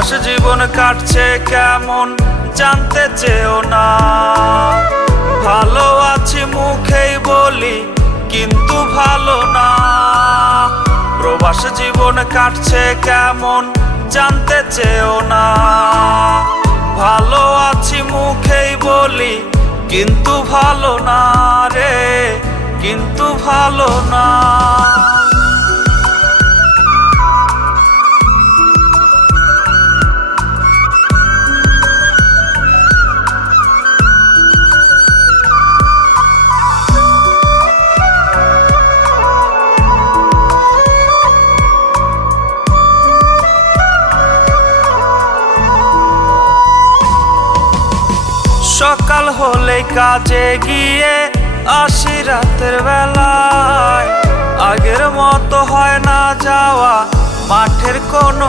প্রবাস জীবন কাটছে কেমন জানতে চেও না। ভালো আছি মুখেই বলি কিন্তু ভালো না। প্রবাস জীবন কাটছে কেমন জানতে চেও না। ভালো আছি মুখেই বলি কিন্তু ভালো না রে, কিন্তু ভালো না। সকাল হলে কাজে গিয়ে আসি রাতের বেলায়। আগের মতো হয় না যাওয়া মাঠের কোনো